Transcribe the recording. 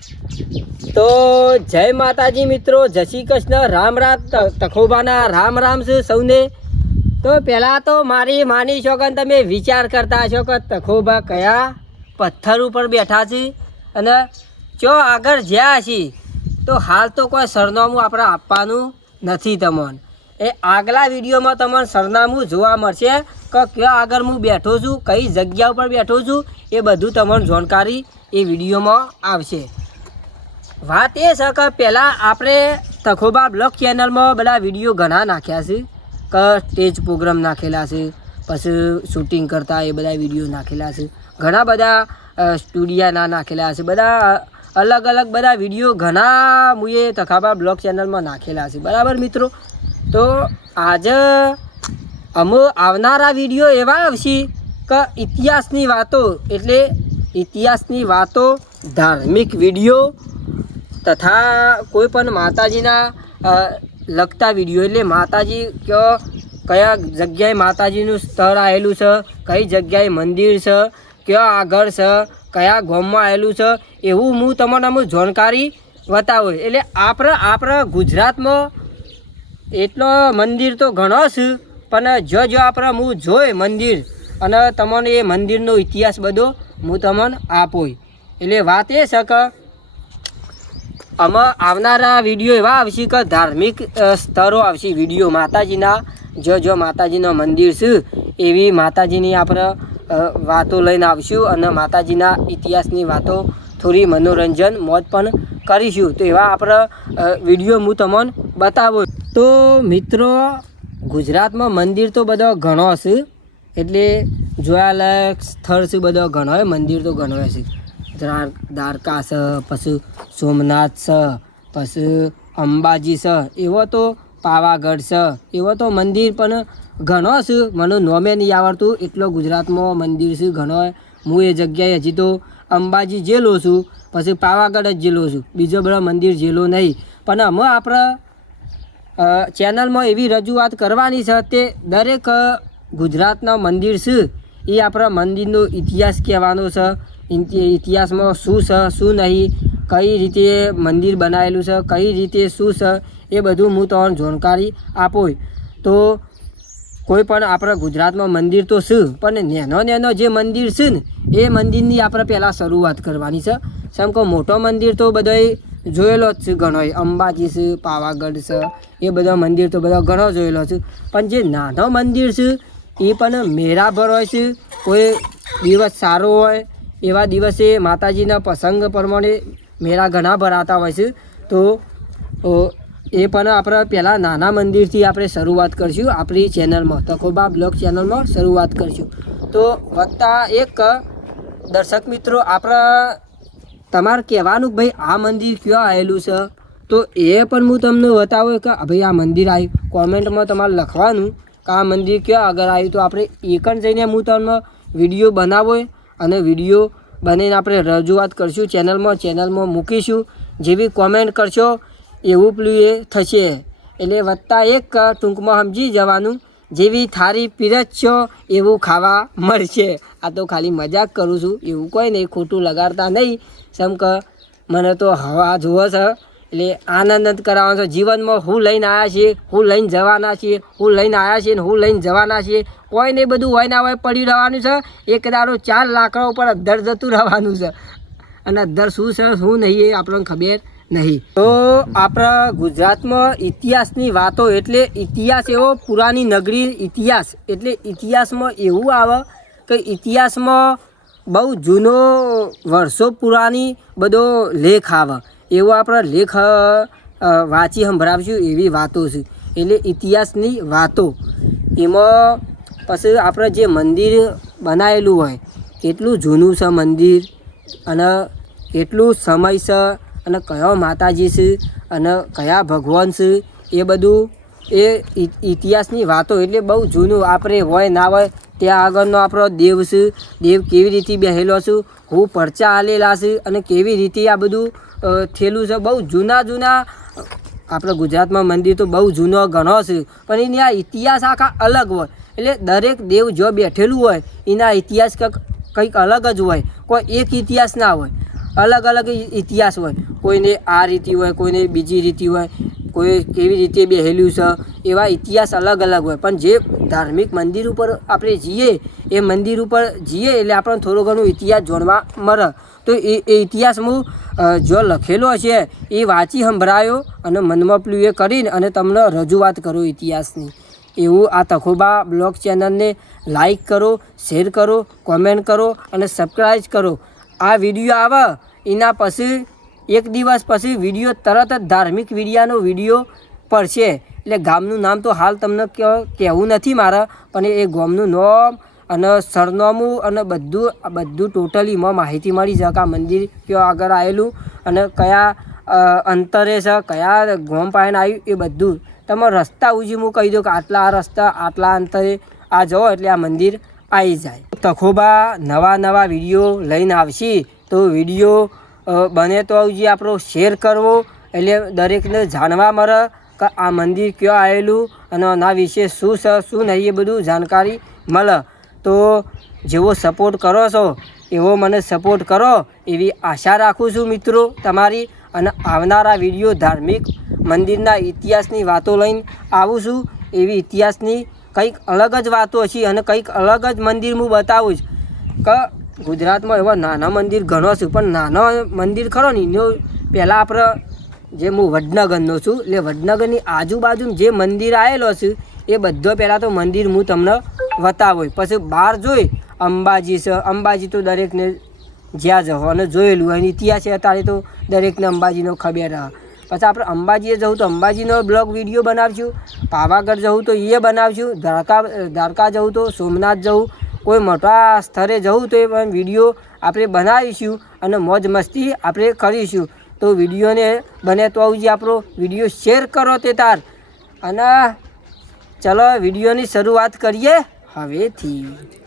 તો જય માતાજી મિત્રો, જય શ્રી કૃષ્ણ, રામ રામ, તખોબાના રામ રામ છે સૌને. તો પહેલાં તો મારી માની છો કે તમે વિચાર કરતા હશો કે તખોબા કયા પથ્થર ઉપર બેઠા છે અને જો આગળ જ્યાં છીએ તો હાલ તો કોઈ સરનામું આપણે આપવાનું નથી તમને. એ આગલા વિડીયોમાં તમને સરનામું જોવા મળશે કે ક્યાં આગળ હું બેઠો છું, કઈ જગ્યા ઉપર બેઠો છું, એ બધું તમને જાણકારી એ વિડીયોમાં આવશે. વાત એ છે કે પહેલાં આપણે તખોબા બ્લોગ ચેનલમાં બધા વિડીયો ઘણા નાખ્યા છે કે સ્ટેજ પ્રોગ્રામ નાખેલા છે, પછી શૂટિંગ કરતા એ બધા વિડીયો નાખેલા છે, ઘણા બધા સ્ટુડિયાના નાખેલા છે, બધા અલગ અલગ બધા વિડીયો ઘણા મુએ તખોબા બ્લોગ ચેનલમાં નાખેલા છે. બરાબર મિત્રો, તો આજે અમે આવનારા વિડીયો એવા આવશે કે ઇતિહાસની વાતો, એટલે ઇતિહાસની વાતો, ધાર્મિક વિડીયો તથા કોઈ પણ માતાજીના લગતા વિડીયો, એટલે માતાજી કયા જગ્યાએ માતાજીનું સ્થળ આવેલું છે, કઈ જગ્યાએ મંદિર છે, ક્યાં આગળ છે, કયા ગામમાં આવેલું છે, એવું હું તમને અમુક જાણકારી બતાવું. એટલે આપણા ગુજરાતમાં એટલો મંદિર તો ઘણો છે, પણ જો આપણે હું જોઈ મંદિર અને તમને એ મંદિરનો ઇતિહાસ બધો હું તમને આપું. એટલે વાત એ છે કે આમાં આવનારા વિડીયો એવા આવશે કે ધાર્મિક સ્થળો આવશે વિડીયો, માતાજીના જો માતાજીનું મંદિર છે એવી માતાજીની આપણે વાતો લઈને આવીશું અને માતાજીના ઇતિહાસની વાતો થોડી મનોરંજન મોજ પણ કરીશું. તો એવા આપણે વિડીયો હું તમને બતાવું. તો મિત્રો, ગુજરાતમાં મંદિર તો બધો ઘણો છે, એટલે જોવાલાયક સ્થળ છે બધો ઘણો હોય, મંદિર તો ઘણો છે. દ્વારકા છે, પછી સોમનાથ છે, પછી અંબાજી છે, એવો તો પાવાગઢ છે, એવો તો મંદિર પણ ઘણો છે. મને નોમે નહીં આવડતું એટલો ગુજરાતમાં મંદિર છે ઘણો. હું એ જગ્યાએ હજી તો અંબાજી જેલો છું, પછી પાવાગઢ જ જેલો છું, બીજો બધો મંદિર જેલો નહીં. પણ અમે આપણે ચેનલમાં એવી રજૂઆત કરવાની છે તે દરેક ગુજરાતના મંદિર છે એ આપણા મંદિરનો ઇતિહાસ કહેવાનો છે. ઇતિહાસમાં શું છે શું નહીં, કઈ રીતે મંદિર બનાવેલું છે, કઈ રીતે શું છે, એ બધું હું તમને જાણકારી આપું. તો કોઈ પણ આપણા ગુજરાતમાં મંદિર તો છે, પણ નેનો જે મંદિર છે ને એ મંદિરની આપણે પહેલાં શરૂઆત કરવાની છે. જેમ કે મોટો મંદિર તો બધાય જોયેલો જ છે ઘણો, અંબાજી છે, પાવાગઢ છે, એ બધા મંદિર તો બધા ઘણો જોયેલો છે. પણ જે નાનો મંદિર છે એ પણ મેળાભર હોય છે, કોઈ દિવસ સારો હોય એવા દિવસે માતાજીના પ્રસંગ પ્રમાણે મેળા ઘણા ભરાતા હોય છે. તો એ પણ આપણે પહેલાં નાના મંદિરથી આપણે શરૂઆત કરીશું, આપણી ચેનલમાં તખોબા બ્લોગ ચેનલમાં શરૂઆત કરીશું. તો વત્તા એક દર્શક મિત્રો, આપણા તમારે કહેવાનું કે ભાઈ આ મંદિર ક્યાં આવેલું છે, તો એ પણ હું તમને બતાવું કે ભાઈ આ મંદિર આવ્યું. કોમેન્ટમાં તમારે લખવાનું કે આ મંદિર ક્યાં આગળ આવ્યું, તો આપણે એકણ જઈને હું તમને વિડીયો બનાવો અને વિડીયો બનીને આપણે રજૂઆત કરશું, ચેનલમાં મૂકીશું. જેવી કોમેન્ટ કરશો એવું પેલું એ થશે. એટલે વત્તા એક ટૂંકમાં સમજી જવાનું, જેવી થાળી પીરસશો એવું ખાવા મળશે. આ તો ખાલી મજાક કરું છું, એવું કોઈ નહીં, ખોટું લગાડતા નહીં. જેમ કે મને તો હવા જુઓ છે એટલે આનંદ કરાવવાનો છે. જીવનમાં હું લઈને આવ્યા છીએ, હું લઈને જવાના છીએ, હું લઈને આવ્યા છીએ ને હું લઈને જવાના છીએ. કોઈ નહીં, બધું હોય ના હોય પડી રહેવાનું છે. એક દાડો 4 લાકડા ઉપર અધ્ધર જતું રહેવાનું છે, અને અધ્ધર શું છે શું નહીં એ આપણને ખબર નહીં. તો આપણા ગુજરાતમાં ઇતિહાસની વાતો, એટલે ઇતિહાસ એવો પુરાની નગરી ઇતિહાસ, એટલે ઇતિહાસમાં એવું આવે કે ઇતિહાસમાં બહુ જૂનો વર્ષો પુરાની બધો લેખ આવે, એવો આપણે લેખ વાંચી સંભળાવશું એવી વાતો છે. એટલે ઇતિહાસની વાતો એમાં પછી આપણે જે મંદિર બનાવેલું હોય કેટલું જૂનું છે મંદિર, અને કેટલું સમય છે, અને કયો માતાજી છે અને કયા ભગવાન છે, એ બધું એ ઇતિહાસની વાતો. એટલે બહુ જૂનું, આપણે હોય ના હોય ત્યાં આગળનો આપણો દેવ છે, દેવ કેવી રીતે બેસેલો છે, હું પરચા આલેલા છે, અને કેવી રીતે આ બધું થયેલું છે. બહુ જૂના આપણા ગુજરાતમાં મંદિર તો બહુ જૂનો ઘણો છે, પણ એની આ ઇતિહાસ આખા અલગ હોય. એટલે દરેક દેવ જો બેઠેલું હોય એના ઇતિહાસ કંઈક અલગ જ હોય, કોઈ એક ઇતિહાસ ના હોય. અલગ અલગ ઇતિહાસ હોય, કોઈને આ રીતિ હોય, કોઈને બીજી રીતિ હોય, કોઈ કેવી રીતે બેહેલું છે, એવા ઇતિહાસ અલગ અલગ હોય. પણ જે ધાર્મિક મંદિર ઉપર આપણે જઈએ, એ મંદિર ઉપર જઈએ એટલે આપણને થોડો ઘણો ઇતિહાસ જાણવા મળે. તો એ ઇતિહાસમાં જો લખેલો છે એ વાંચી સંભળાયો અને મનમાં પેલું એ કરીને અને તમને રજૂઆત કરો ઇતિહાસની. એવું આ તખોબા બ્લોગ ચેનલને લાઈક કરો, શેર કરો, કોમેન્ટ કરો અને સબસ્ક્રાઈબ કરો. આ વિડીયો આવે એના પછી એક દિવસ પછી વિડીયો તરત જ ધાર્મિક વિડીયો પડશે. એટલે ગામનું નામ તો હાલ તમને કહેવું નથી મારે, પણ એ ગામનું નામ અને સરનામું અને બધું ટોટલી એમાં માહિતી મળી છે કે આ મંદિર કયો આગળ આવેલું અને કયા અંતરે છે, કયા ગામ પાસે આવ્યું, એ બધું તમે રસ્તા ઉજી હું કહી દઉં કે આટલા આ રસ્તા આટલા અંતરે આ જાઓ એટલે આ મંદિર આવી જાય. તખોબા નવા વિડીયો લઈને આવશે, તો વિડીયો બને તો આવજી આપણો શેર કરવો એટલે દરેકને જાણવા મળે કે આ મંદિર ક્યાં આવેલું અને આના વિશે શું છે શું નહીં એ બધું જાણકારી મળે. તો જેવો સપોર્ટ કરો છો એવો મને સપોર્ટ કરો એવી આશા રાખું છું મિત્રો તમારી. અને આવનારા વિડીયો ધાર્મિક મંદિરના ઇતિહાસની વાતો લઈને આવું છું. એવી ઇતિહાસની કંઈક અલગ જ વાતો હશે અને કંઈક અલગ જ મંદિર હું બતાવું છું કે ગુજરાતમાં એવા નાના મંદિર ઘણો છું, પણ નાનો મંદિર ખરો ને એનો પહેલાં આપણે જે હું વડનગરનો છું એટલે વડનગરની આજુબાજુ જે મંદિર આવેલો છે એ બધો પહેલાં તો મંદિર હું તમને બતાવું. પછી બહાર જોઈ અંબાજી છે, અંબાજી તો દરેકને જ્યાં જવો અને જોયેલું અને ઇતિહાસ છે અત્યારે તો દરેકને અંબાજીનો ખબર રહે. પછી આપણે અંબાજીએ જવું તો અંબાજીનો બ્લોગ વિડીયો બનાવશું, પાવાગઢ જવું તો એ બનાવશું, દ્વારકા જવું તો સોમનાથ જવું, કોઈ મોટા સ્થળે જવું તો એ પણ વિડીયો આપણે બનાવીશું અને મોજ મસ્તી આપણે કરીશું. તો વિડીયોને બને તો આવજી આપણો વિડીયો શેર કરો તે તાર. અને ચલો વિડીયોની શરૂઆત કરીએ હવેથી.